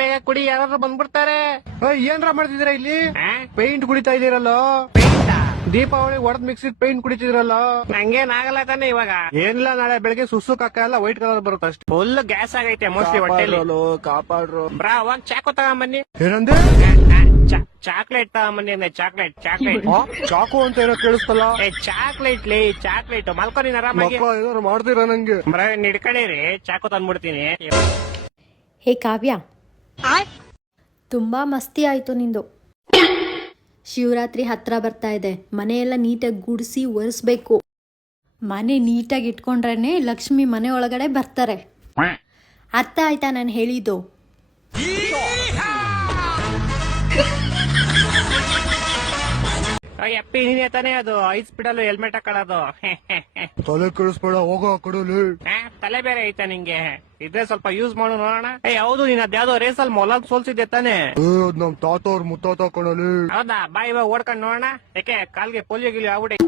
ಬೇಗ ಕುಡಿ, ಯಾರು ಬಂದ್ಬಿಡ್ತಾರೆ. ಏನ್ರ ಮಾಡ್ತಿದ್ದೀರಾ ಇಲ್ಲಿ? ಪೇಂಟ್ ಕುಡಿತಾ ಇದೀರಲ್ಲ, ದೀಪಾವಳಿ ಹೊಡೆದ್ ಮಿಕ್ಸಿದ್ ಪೇಂಟ್ ಕುಡಿತಿದ್ರಲ್ಲ. ನಂಗೇನ್ ಆಗಲ್ಲ ತಾನೆ ಇವಾಗ. ಏನಿಲ್ಲ, ನಾಳೆ ಬೆಳಗ್ಗೆ ಸುಸ್ಸು ಕಕ್ಕ ಎಲ್ಲ ವೈಟ್ ಕಲರ್ ಬರುತ್ತೆ ಅಷ್ಟೇ. ಫುಲ್ ಗ್ಯಾಸ್ ಆಗೈತೆ ಮೋಸ್ಟ್ಲಿ ಹೊಟ್ಟೆಲಿ. ಕಾಪಾಡ್ರು. ಬ್ರಾ ಅವಾಗ ಚಾಕು ತಗೊಂಬನ್ನಿ. ಏನಂದ್ರೆ ಚಾಕ್ಲೇಟ್ ತಗೊಂಬನ್ನಿ ಅಂದ್ರೆ ಚಾಕ್ಲೇಟ್ ಚಾಕು ಅಂತ ಏನೋ ಕೇಳಿಸ್ತಲ್ಲ. ಚಾಕ್ಲೇಟ್ ಮಲ್ಕೊ ನೀನ್ ಆರಾಮಾಗಿ. ಮಕ್ಕಳ ಏನಾರು ಮಾಡ್ತೀರಾ ನಂಗೆ? ಬ್ರಾ ಹಿಡ್ಕಡೀರಿ, ಚಾಕು ತಂದ್ಬಿಡ್ತೀನಿ. ಹೇ ಕಾವ್ಯ, ತುಂಬಾ ಮಸ್ತಿ ಆಯ್ತು ನಿಂದು. ಶಿವರಾತ್ರಿ ಹತ್ರ ಬರ್ತಾ ಇದೆ, ಮನೆಯೆಲ್ಲ ನೀಟಾಗಿ ಗುಡಿಸಿ ಒರೆಸ್ಬೇಕು. ಮನೆ ನೀಟಾಗಿ ಇಟ್ಕೊಂಡ್ರೇನೆ ಲಕ್ಷ್ಮಿ ಮನೆ ಒಳಗಡೆ ಬರ್ತಾರೆ. ಅರ್ಥ ಆಯ್ತಾ ನಾನು ಹೇಳಿದ್ದು? ಅಪ್ಪಿ ನೀನೇ ತಾನೇ ಅದು 5 ಸ್ಪೀಡ್ ಹೆಲ್ಮೆಟ್ ಹಾಕೊಳ್ಳೋದು. ತಲೆ ಕೆಡಿಸ್ಬೇಡ, ಹೋಗೋ ಆ ಕಡೆಲಿ. ತಲೆ ಬೇರೆ ಐತಾ ನಿಂಗೆ? ಇದ್ರೆ ಸ್ವಲ್ಪ ಯೂಸ್ ಮಾಡು ನೋಡೋಣ. ಹೌದು, ನೀನ್ ಅದ್ಯಾವ್ದೋ ರೇಸಲ್ಲಿ ಮೊಲಾನ್ ಸೋಲ್ಸಿದ್ದೆ ತಾನೆ? ನಮ್ ತಾತ ಅವ್ರ ಮುತ್ತಾತ ಕಣಲಿ. ಹೌದಾ, ಬಾ ಇವಾಗ ಓಡ್ಕೊಂಡ್ ನೋಡೋಣ. ಯಾಕೆ ಕಾಲ್ಗೆ ಪೋಲಿಯೋ ಗಿಲಿಯೋ ಆಗ್ಬಿಟ್ಟೆ?